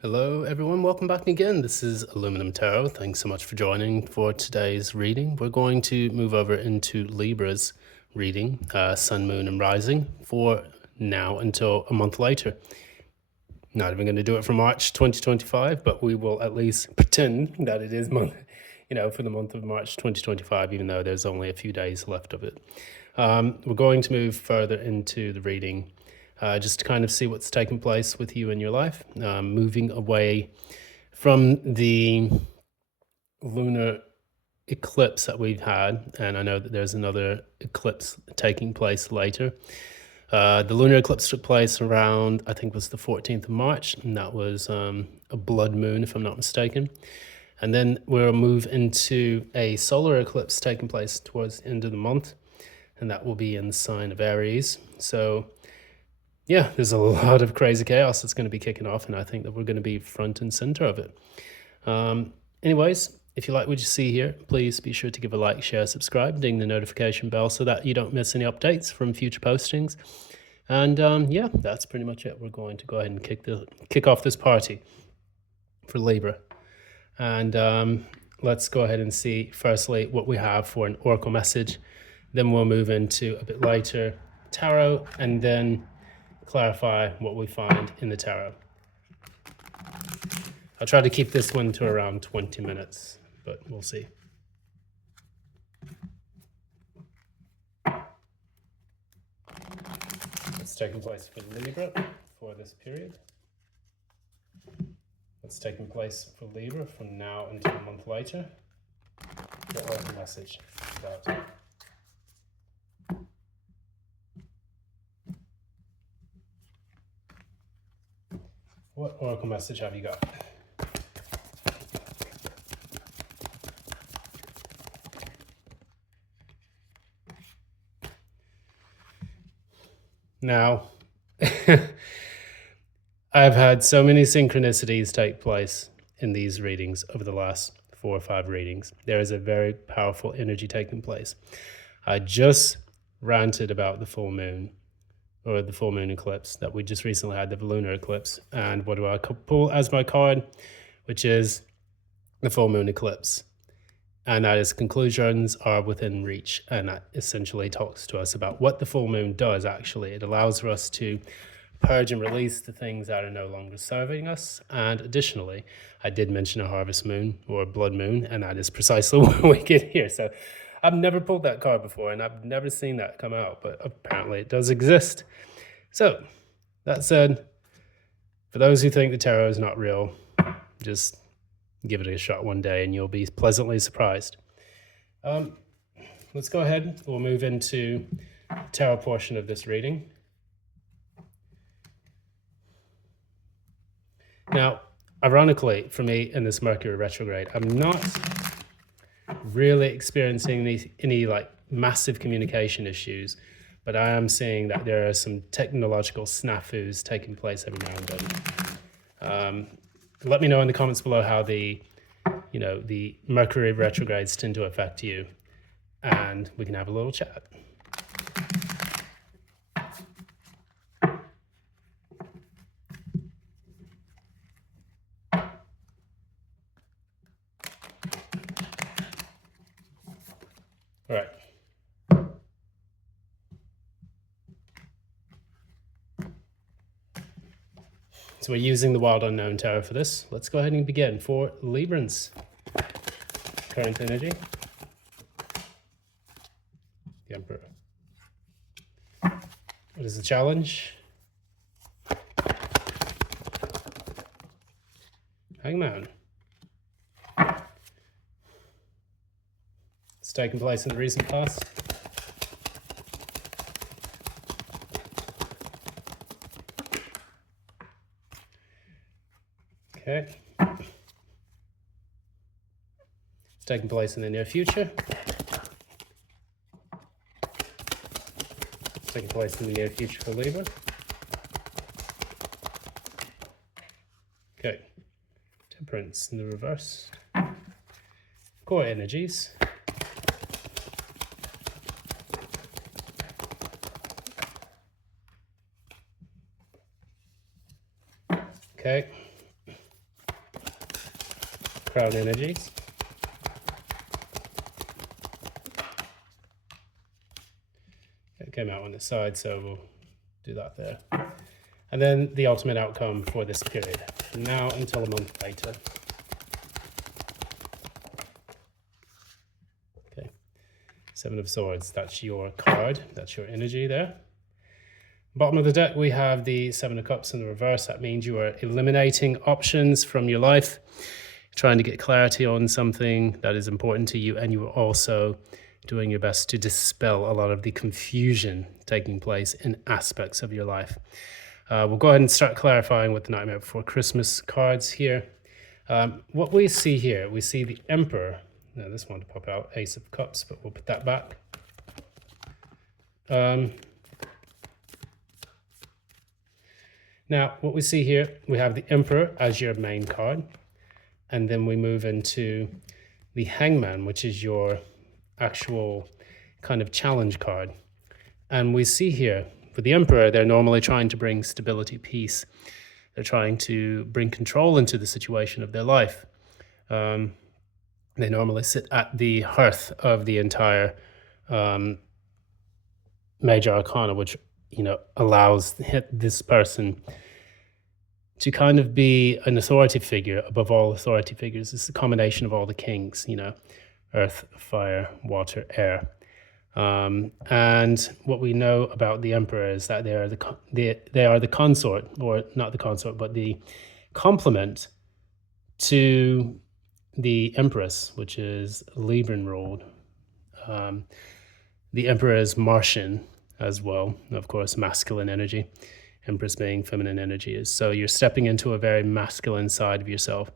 Hello everyone, welcome back again. This is Aluminum Tarot. Thanks so much for joining for today's reading. We're going to move over into Libra's reading, Sun, Moon and Rising for now until a month later. Not even going to do it for March 2025, but we will at least pretend that it is for the month of March 2025, even though there's only a few days left of it. We're going to move further into the reading just to kind of see what's taking place with you in your life, moving away from the lunar eclipse that we've had. And I know that there's another eclipse taking place later. The lunar eclipse took place around, I think it was the 14th of March, and that was a blood moon, if I'm not mistaken. And then we'll move into a solar eclipse taking place towards the end of the month, and that will be in the sign of Aries. So yeah, there's a lot of crazy chaos that's going to be kicking off, and I think that we're going to be front and center of it. Anyways, if you like what you see here, please be sure to give a like, share, subscribe, ding the notification bell so that you don't miss any updates from future postings. And yeah, that's pretty much it. We're going to go ahead and kick off this party for Libra. And let's go ahead and see firstly what we have for an oracle message. Then we'll move into a bit later tarot, and then clarify what we find in the tarot. I'll try to keep this one to around 20 minutes, but we'll see. What's taking place for Libra for this period? What's taking place for Libra from now until a month later? The oracle message about it. What oracle message have you got? Now, I've had so many synchronicities take place in these readings over the last 4 or 5 readings. There is a very powerful energy taking place. I just ranted about the full moon, or the full moon eclipse that we just recently had, the lunar eclipse. And what do I pull as my card? Which is the full moon eclipse. And that is conclusions are within reach. And that essentially talks to us about what the full moon does, actually. It allows for us to purge and release the things that are no longer serving us. And additionally, I did mention a harvest moon or a blood moon, and that is precisely what we get here. So I've never pulled that card before, and I've never seen that come out, but apparently it does exist. So, that said, for those who think the tarot is not real, just give it a shot one day and you'll be pleasantly surprised. Let's go ahead. We'll move into the tarot portion of this reading. Now, ironically, for me in this Mercury retrograde, I'm not really experiencing any like massive communication issues, but I am seeing that there are some technological snafus taking place every now and then. Let me know in the comments below how the Mercury retrogrades tend to affect you, and we can have a little chat. All right. So we're using the Wild Unknown Tarot for this. Let's go ahead and begin. For Librans, current energy, the Emperor. What is the challenge? Hangman. It's taken place in the recent past. Okay. It's taking place in the near future. It's taking place in the near future for Libra. Okay. Temperance in the reverse. Core energies. Okay. background energies. It came out on the side, so we'll do that there. And then the ultimate outcome for this period, from now until a month later. Okay, Seven of Swords, that's your card, that's your energy there. Bottom of the deck, we have the Seven of Cups in the reverse. That means you are eliminating options from your life, trying to get clarity on something that is important to you, and you are also doing your best to dispel a lot of the confusion taking place in aspects of your life. We'll go ahead and start clarifying with the Nightmare Before Christmas cards here. What we see here, we see the Emperor. Now this one to pop out, Ace of Cups, but we'll put that back. Now, what we see here, we have the Emperor as your main card, and then we move into the Hangman, which is your actual kind of challenge card. And we see here, for the Emperor, they're normally trying to bring stability, peace. They're trying to bring control into the situation of their life. They normally sit at the hearth of the entire major arcana, which allows this person to kind of be an authority figure above all authority figures. It's a combination of all the kings, earth, fire, water, air. And what we know about the Emperor is that they are the consort, or not the consort, but the complement to the Empress, which is Libran ruled. The Emperor is Martian as well, of course, masculine energy. Empress being feminine energy. So you're stepping into a very masculine side of yourself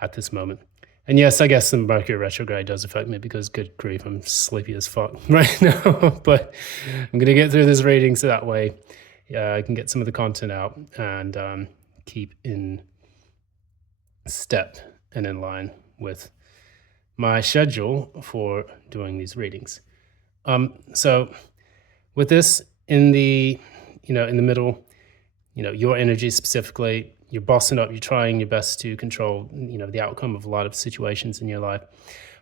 at this moment. And yes, I guess the Mercury retrograde does affect me because, good grief, I'm sleepy as fuck right now. But I'm going to get through this reading so that way I can get some of the content out and keep in step and in line with my schedule for doing these readings. So with this in the middle, your energy specifically, you're bossing up, you're trying your best to control, the outcome of a lot of situations in your life.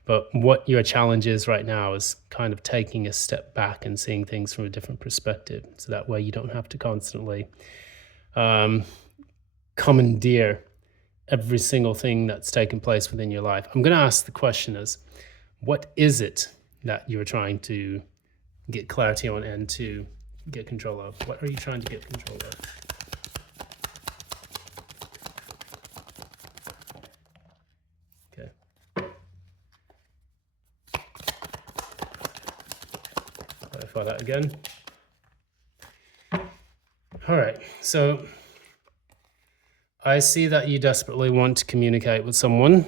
But what your challenge is right now is kind of taking a step back and seeing things from a different perspective. So that way you don't have to constantly commandeer every single thing that's taken place within your life. I'm going to ask the question is, what is it that you're trying to get clarity on and to get control of? What are you trying to get control of? Okay. Clarify that again. All right, so I see that you desperately want to communicate with someone,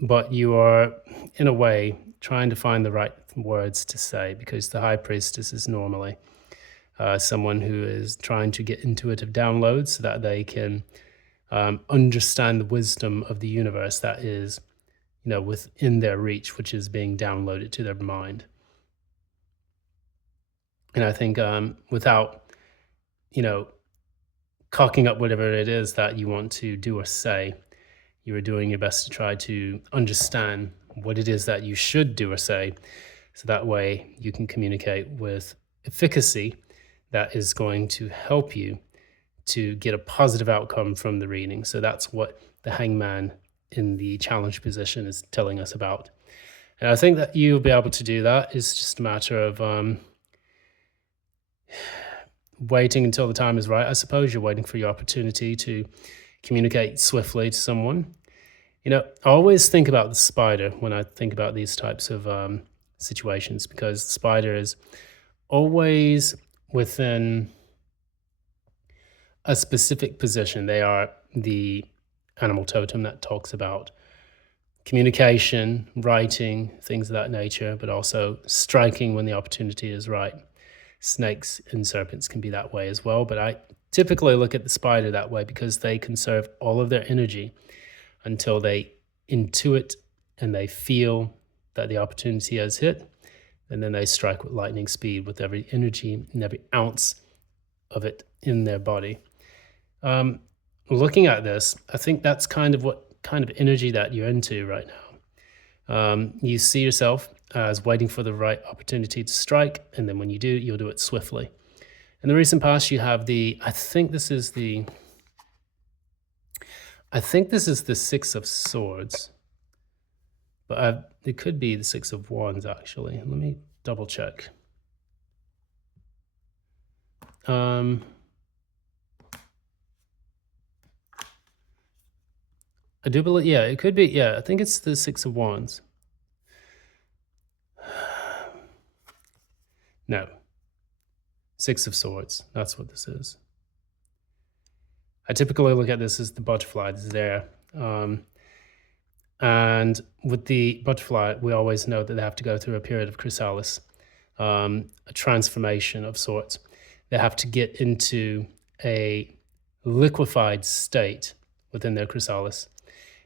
but you are, in a way, trying to find the right words to say, because the High Priestess is normally someone who is trying to get intuitive downloads so that they can understand the wisdom of the universe that is, within their reach, which is being downloaded to their mind. And I think without, cocking up whatever it is that you want to do or say, you are doing your best to try to understand what it is that you should do or say, so that way you can communicate with efficacy that is going to help you to get a positive outcome from the reading. So that's what the Hangman in the challenge position is telling us about. And I think that you'll be able to do that. It's just a matter of waiting until the time is right. I suppose you're waiting for your opportunity to communicate swiftly to someone. I always think about the spider when I think about these types of situations, because the spider is always within a specific position. They are the animal totem that talks about communication, writing, things of that nature, but also striking when the opportunity is right. Snakes and serpents can be that way as well, but I typically look at the spider that way because they conserve all of their energy until they intuit and they feel that the opportunity has hit, and then they strike with lightning speed with every energy and every ounce of it in their body. looking at this, I think that's kind of what kind of energy that you're into right now. You see yourself as waiting for the right opportunity to strike, and then when you do, you'll do it swiftly. In the recent past, you have I think this is the Six of Swords, but it could be the Six of Wands, actually. Let me double check. I do believe, yeah, it could be, yeah, I think it's the Six of Wands. No. Six of Swords, that's what this is. I typically look at this as the butterfly that's there. And with the butterfly, we always know that they have to go through a period of chrysalis, a transformation of sorts. They have to get into a liquefied state within their chrysalis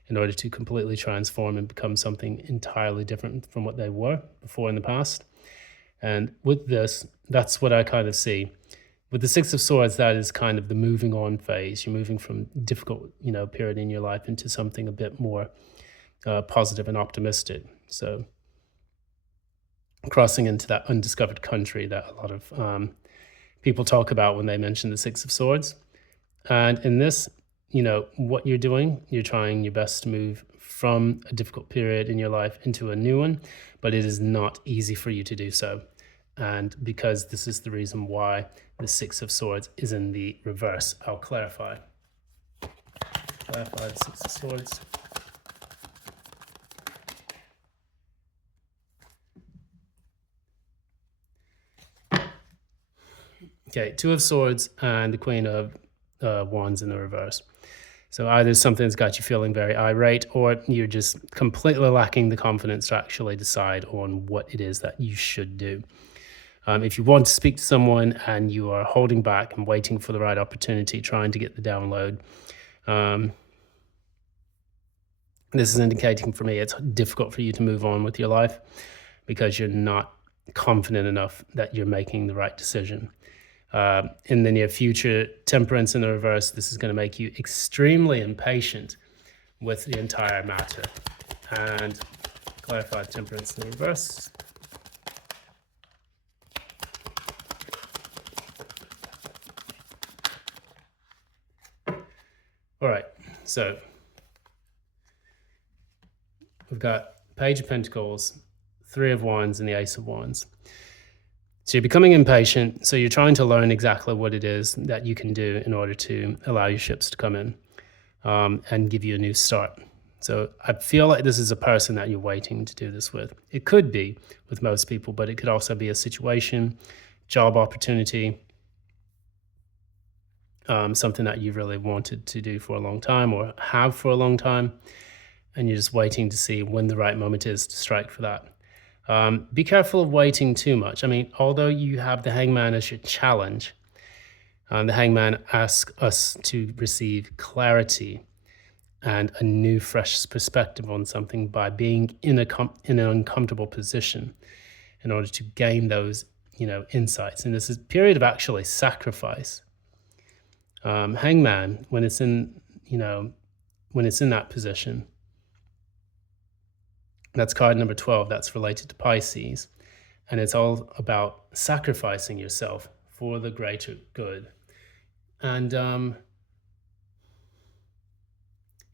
in order to completely transform and become something entirely different from what they were before in the past. And with this, that's what I kind of see. With the Six of Swords, that is kind of the moving on phase. You're moving from difficult, period in your life into something a bit more positive and optimistic. So crossing into that undiscovered country that a lot of people talk about when they mention the Six of Swords. And in this, what you're doing, you're trying your best to move from a difficult period in your life into a new one, but it is not easy for you to do so. And because this is the reason why the Six of Swords is in the reverse, I'll clarify. Clarify the Six of Swords. Okay, Two of Swords and the Queen of Wands in the reverse. So either something's got you feeling very irate, or you're just completely lacking the confidence to actually decide on what it is that you should do. If you want to speak to someone and you are holding back and waiting for the right opportunity, trying to get the download, this is indicating for me it's difficult for you to move on with your life because you're not confident enough that you're making the right decision. In the near future, Temperance in the reverse, this is going to make you extremely impatient with the entire matter. And clarify Temperance in the reverse. All right, so we've got Page of Pentacles, Three of Wands, and the Ace of Wands. So you're becoming impatient, so you're trying to learn exactly what it is that you can do in order to allow your ships to come in and give you a new start. So I feel like this is a person that you're waiting to do this with. It could be with most people, but it could also be a situation, job opportunity, something that you really wanted to do for a long time or have for a long time, and you're just waiting to see when the right moment is to strike for that. Be careful of waiting too much. I mean, although you have the Hangman as your challenge, the Hangman asks us to receive clarity and a new, fresh perspective on something by being in an uncomfortable position in order to gain those, insights. And this is a period of actually sacrifice. Hangman, when it's in that position, that's card number 12. That's related to Pisces. And it's all about sacrificing yourself for the greater good. And,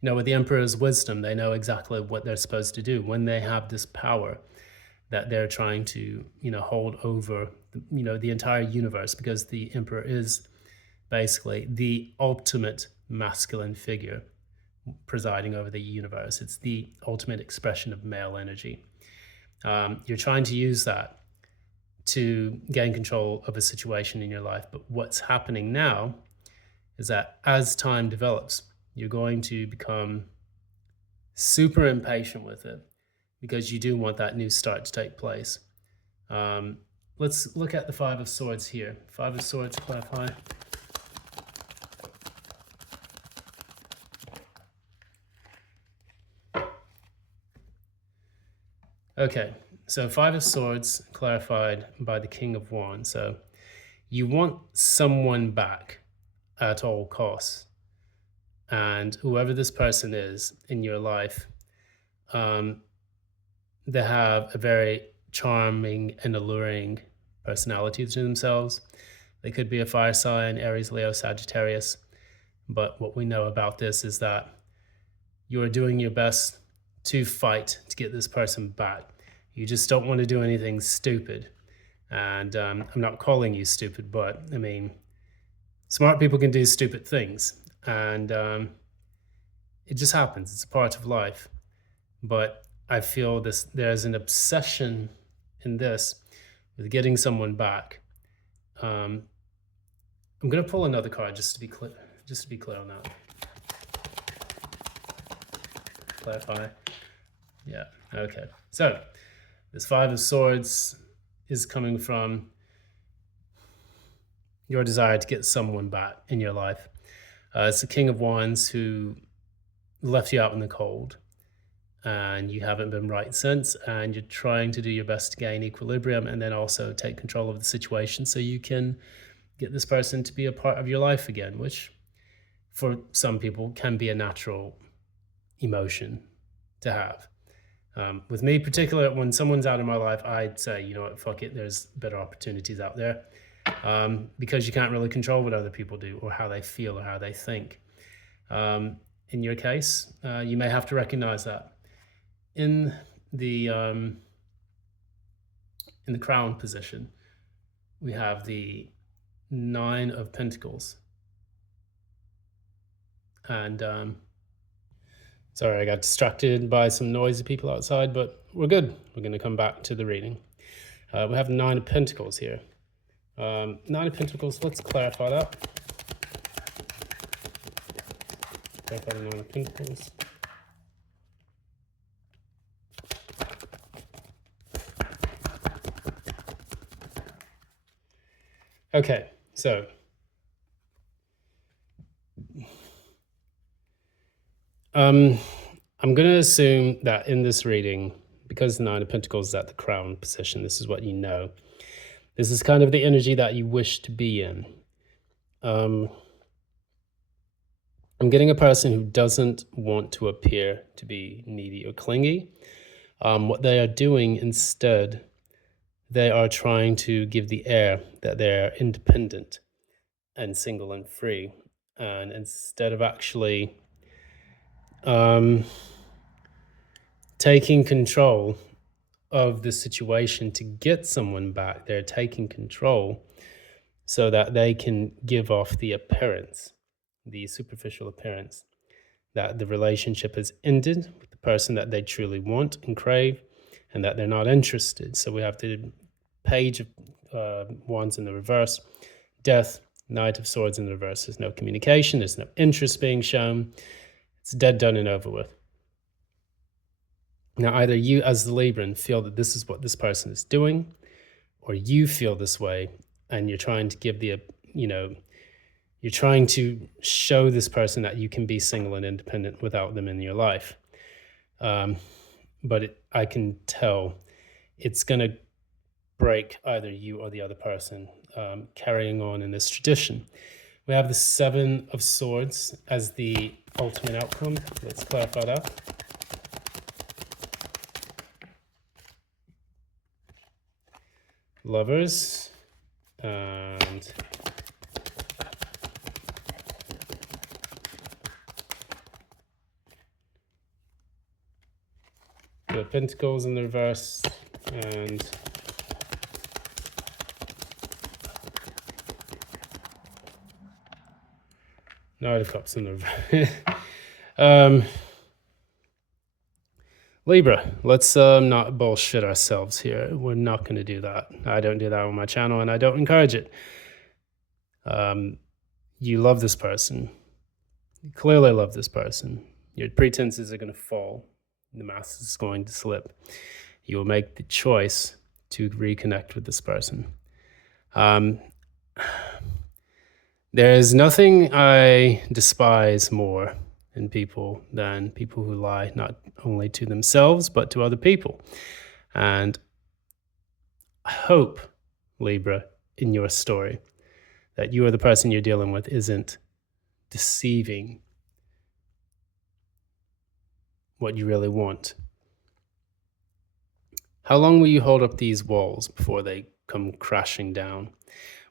with the Emperor's wisdom, they know exactly what they're supposed to do when they have this power that they're trying to, hold over, the entire universe, because the Emperor is basically the ultimate masculine figure presiding over the universe. It's the ultimate expression of male energy. You're trying to use that to gain control of a situation in your life. But what's happening now is that as time develops, you're going to become super impatient with it because you do want that new start to take place. Let's look at the Five of Swords here. Five of Swords, clarify. Okay, so Five of Swords clarified by the King of Wands. So you want someone back at all costs. And whoever this person is in your life, um, they have a very charming and alluring personality to themselves. They could be a fire sign, Aries, Leo, Sagittarius. But what we know about this is that you are doing your best to fight to get this person back. You just don't want to do anything stupid. And I'm not calling you stupid, but I mean, smart people can do stupid things. And it just happens. It's a part of life. But I feel there's an obsession in this with getting someone back. I'm going to pull another card just to be clear. Just to be clear on that. Clarify. Yeah. Okay. So this Five of Swords is coming from your desire to get someone back in your life. It's the King of Wands who left you out in the cold, and you haven't been right since, and you're trying to do your best to gain equilibrium and then also take control of the situation so you can get this person to be a part of your life again, which for some people can be a natural emotion to have. With me, particularly when someone's out of my life, I'd say, you know what, fuck it, there's better opportunities out there, because you can't really control what other people do or how they feel or how they think. In your case, you may have to recognize that. In the crown position, we have the Nine of Pentacles. And sorry, I got distracted by some noisy people outside, but we're good. We're going to come back to the reading. We have the Nine of Pentacles here. Nine of Pentacles, let's clarify that. Clarify the Nine of Pentacles. Okay, so I'm going to assume that in this reading, because the Nine of Pentacles is at the crown position, this is what you know. This is kind of the energy that you wish to be in. I'm getting a person who doesn't want to appear to be needy or clingy. What they are doing instead, they are trying to give the air that they're independent and single and free. And instead of actually taking control of the situation to get someone back, they're taking control so that they can give off the appearance, the superficial appearance, that the relationship has ended with the person that they truly want and crave, and that they're not interested. So we have the Page of Wands in the reverse, Death, Knight of Swords in the reverse. There's no communication, there's no interest being shown. It's dead, done, and over with. Now, either you as the Libran feel that this is what this person is doing, or you feel this way and you're trying to give the, you're trying to show this person that you can be single and independent without them in your life. But I can tell it's going to break either you or the other person, carrying on in this tradition. We have the Seven of Swords as the ultimate outcome. Let's clarify that. Lovers and the Pentacles in the reverse and Knight of Cups in the reverse. Libra, let's not bullshit ourselves here. We're not going to do that. I don't do that on my channel, and I don't encourage it. You love this person. You clearly love this person. Your pretenses are going to fall. The mask is going to slip. You will make the choice to reconnect with this person. There is nothing I despise more in people than people who lie not only to themselves but to other people. And I hope, Libra, in your story, that you or the person you're dealing with isn't deceiving what you really want. How long will you hold up these walls before they come crashing down?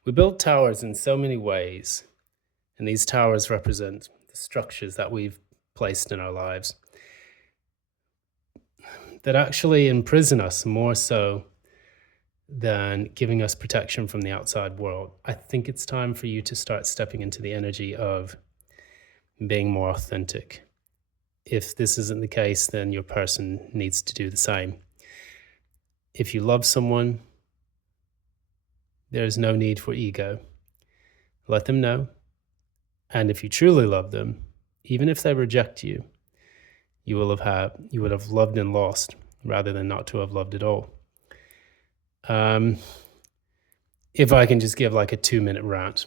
We build towers in so many ways, and these towers represent the structures that we've placed in our lives that actually imprison us more so than giving us protection from the outside world. I think it's time for you to start stepping into the energy of being more authentic. If this isn't the case, then your person needs to do the same. If you love someone, there is no need for ego. Let them know. And if you truly love them, even if they reject you, you would have loved and lost rather than not to have loved at all. If I can just give like a 2-minute rant.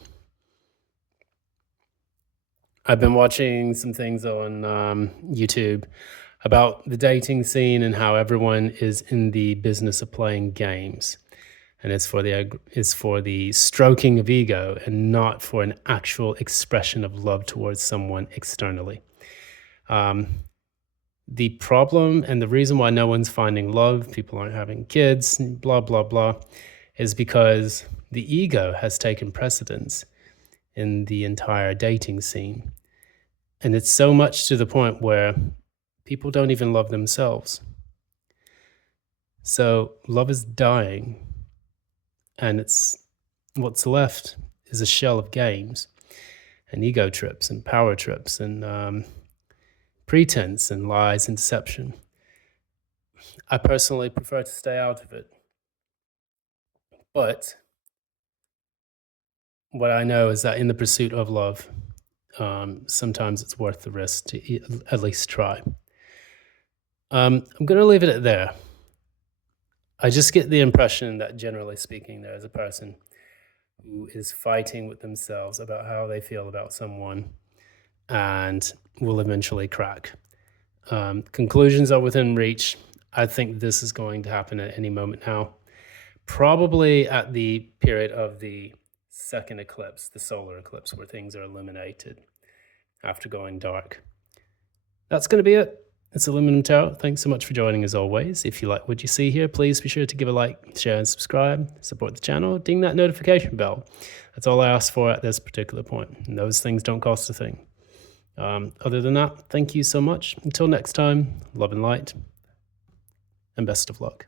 I've been watching some things on YouTube about the dating scene and how everyone is in the business of playing games. And it's for the stroking of ego and not for an actual expression of love towards someone externally. The problem and the reason why no one's finding love, people aren't having kids, blah, blah, blah, is because the ego has taken precedence in the entire dating scene. And it's so much to the point where people don't even love themselves. So love is dying, and what's left is a shell of games and ego trips and power trips and pretense and lies and deception. I personally prefer to stay out of it. But what I know is that in the pursuit of love, sometimes it's worth the risk to at least try. I'm going to leave it at there. I just get the impression that, generally speaking, there is a person who is fighting with themselves about how they feel about someone and will eventually crack. Conclusions are within reach. I think this is going to happen at any moment now, probably at the period of the second eclipse, the solar eclipse, where things are illuminated after going dark. That's going to be it. It's Aluminum Tarot. Thanks so much for joining as always. If you like what you see here, please be sure to give a like, share, and subscribe. Support the channel. Ding that notification bell. That's all I ask for at this particular point. And those things don't cost a thing. Other than that, thank you so much. Until next time, love and light, and best of luck.